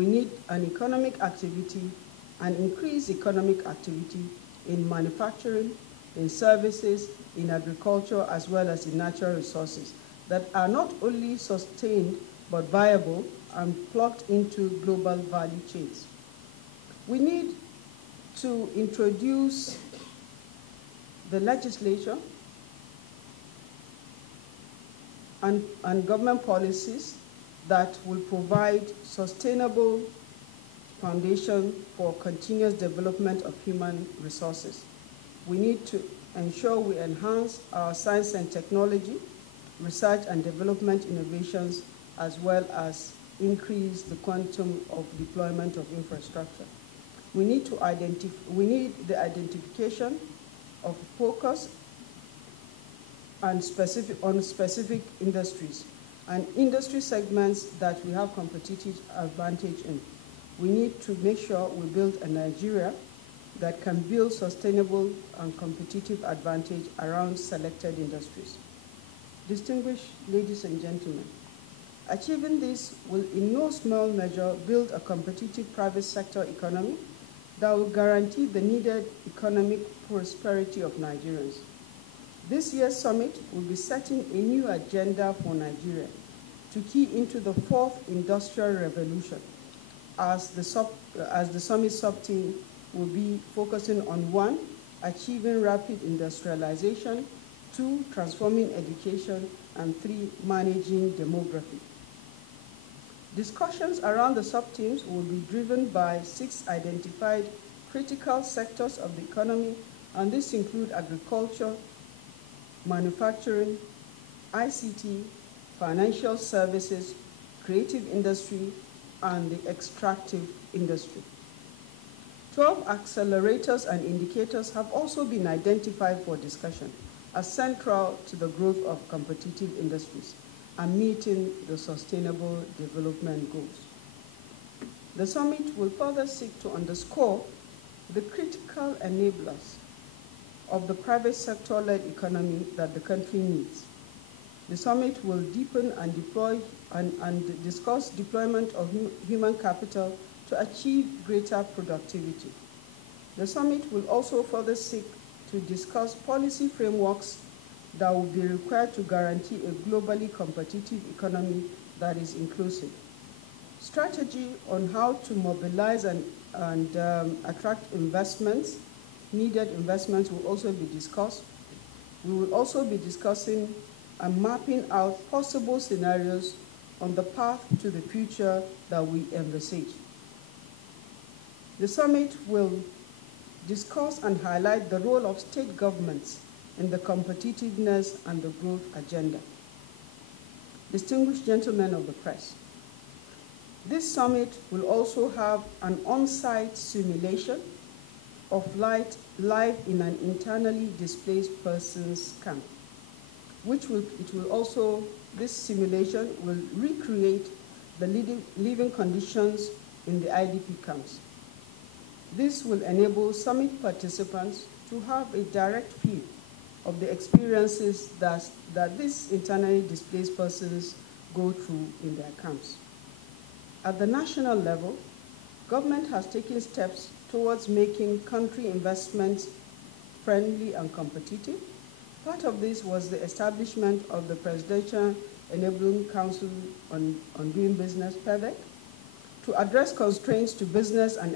We need an economic activity, an increased economic activity in manufacturing, in services, in agriculture, as well as in natural resources that are not only sustained but viable and plugged into global value chains. We need to introduce the legislature and government policies that will provide sustainable foundation for continuous development of human resources. We need to ensure we enhance our science and technology, research and development innovations, as well as increase the quantum of deployment of infrastructure. We need the identification of focus and specific industries and industry segments that we have competitive advantage in. We need to make sure we build a Nigeria that can build sustainable and competitive advantage around selected industries. Distinguished ladies and gentlemen, achieving this will in no small measure build a competitive private sector economy that will guarantee the needed economic prosperity of Nigerians. This year's summit will be setting a new agenda for Nigeria to key into the fourth industrial revolution, as the summit sub-team will be focusing on 1, achieving rapid industrialization, 2, transforming education, and 3, managing demography. Discussions around the sub-teams will be driven by 6 identified critical sectors of the economy, and this include agriculture, manufacturing, ICT, financial services, creative industry, and the extractive industry. 12 accelerators and indicators have also been identified for discussion as central to the growth of competitive industries and meeting the sustainable development goals. The summit will further seek to underscore the critical enablers of the private sector-led economy that the country needs. The summit will deepen and deploy and discuss deployment of human capital to achieve greater productivity. The summit will also further seek to discuss policy frameworks that will be required to guarantee a globally competitive economy that is inclusive. Strategy on how to mobilize and attract investments, needed investments, will also be discussed. We will also be discussing and mapping out possible scenarios on the path to the future that we envisage. The summit will discuss and highlight the role of state governments in the competitiveness and the growth agenda. Distinguished gentlemen of the press, this summit will also have an on-site simulation of life in an internally displaced persons camp, this simulation will recreate the living conditions in the IDP camps. This will enable summit participants to have a direct view of the experiences that these internally displaced persons go through in their camps. At the national level, government has taken steps towards making country investments friendly and competitive. Part of this was the establishment of the Presidential Enabling Council on Doing Business, PEVEC, to address constraints to business and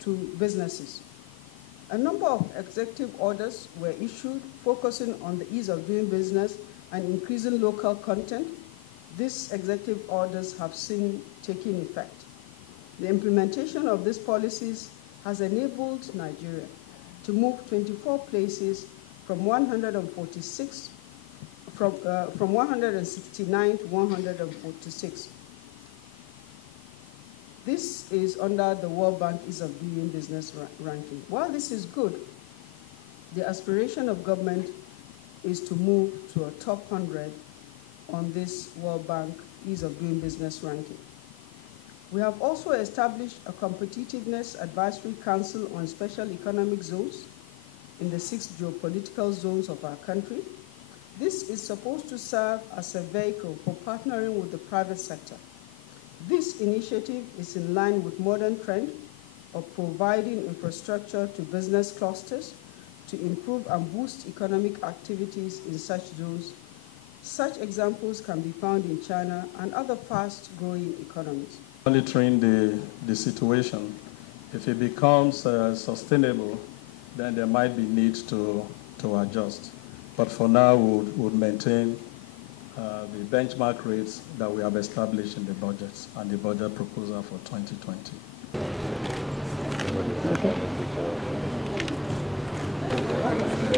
to businesses. A number of executive orders were issued focusing on the ease of doing business and increasing local content. These executive orders have seen taking effect. The implementation of these policies has enabled Nigeria to move 24 places from 169 to 146. This is under the World Bank Ease of Doing Business ranking. While this is good, the aspiration of government is to move to a top 100 on this World Bank Ease of Doing Business ranking. We have also established a Competitiveness Advisory Council on Special Economic Zones in the 6 geopolitical zones of our country. This is supposed to serve as a vehicle for partnering with the private sector. This initiative is in line with modern trend of providing infrastructure to business clusters to improve and boost economic activities in such zones. Such examples can be found in China and other fast-growing economies. Monitoring the situation, if it becomes sustainable, then there might be need to adjust. But for now, we would maintain the benchmark rates that we have established in the budgets and the budget proposal for 2020. Okay.